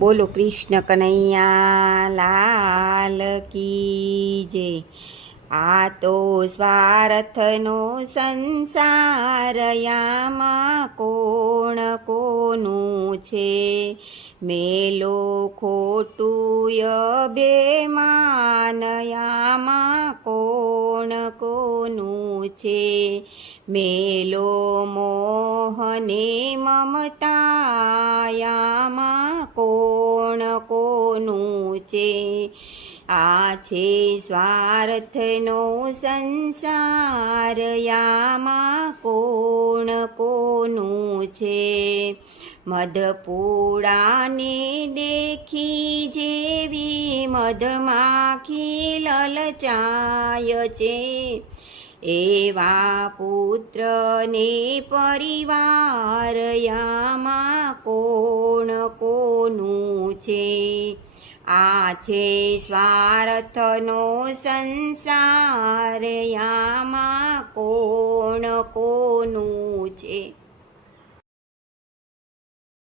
બોલો કૃષ્ણ કનૈયા લાલ કી જય। આ તો સ્વાર્થનો સંસાર યામાં કોણ કોનું છે। મેલો ખોટું અભિમાન યામાં કોણ કોનું છે। મેલો મોહને મમતા યામાં કોણ કોનું છે। આ છે સ્વાર્થનો સંસાર યામાં કોણ કોનું છે। મધપૂડાને દેખી જેવી મધમાખી લલચાય છે। એવા પુત્રને પરિવાર યામાં કોણ કોનું છે। આ છે સ્વાર્થનો સંસાર યામાં કોણ કોનું છે।